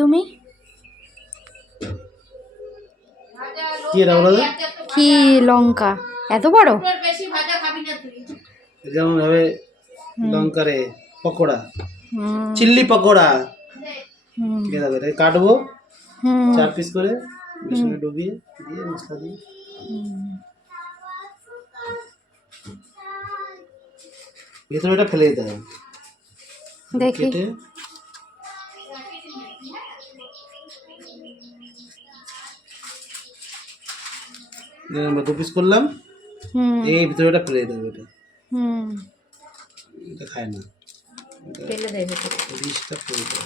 তুমি কি লঙ্কা এত বড় যেমন ভাবে লঙ্কারে পকোড়া চিল্লি পকোড়া ঠিক আছে এটা কাটবো 4 পিস করে বেসনে ডুবিয়ে দিয়ে মশলা দিয়ে ভেতরে এটা ফেলে দিতে হবে দেখি আমরা 2 পিস করলাম এই ভিতরে এটা ফেলে দিতে হবে এটা খায় না ফেলে দেবে রিশটা ফেলে দেবে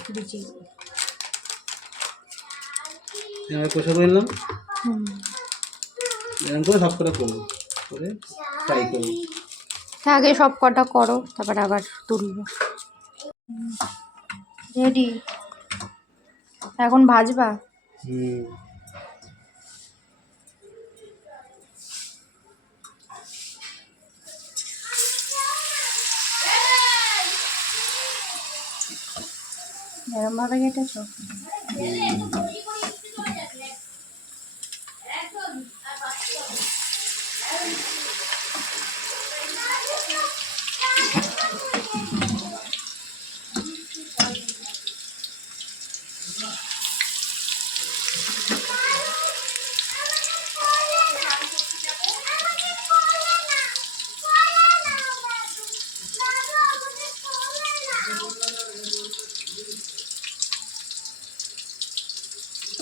আমরা কষা করলাম এরকম করে সব কটা করবো করে ফ্রাই করবো আগে সব কটা করো তারপর আবার তুলবো রেডি এখন ভাজবা এরম ভাবে কেটেছো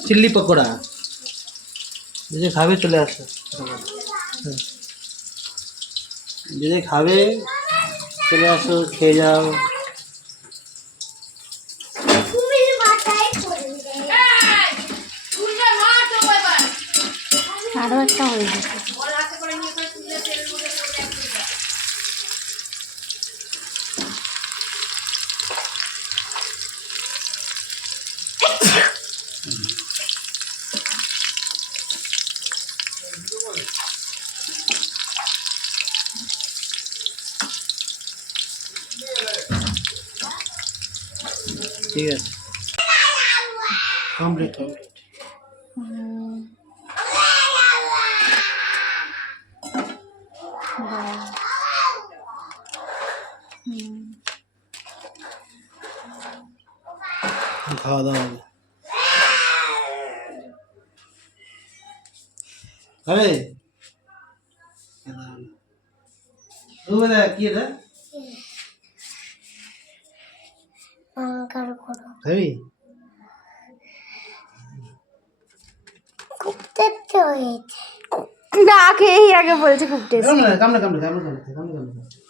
চিল্লি পকোড়া যে খাবে চলে আসো যে খাবে চলে আসো খেয়ে যাও আরো একটা হয়ে গেছে ঠিক আছে কমপ্লিট খাওয়া দাওয়া হবে আরে কি এটা খাবি না খেয়েই আগে বলছে খুব টেস্টি কামড়ে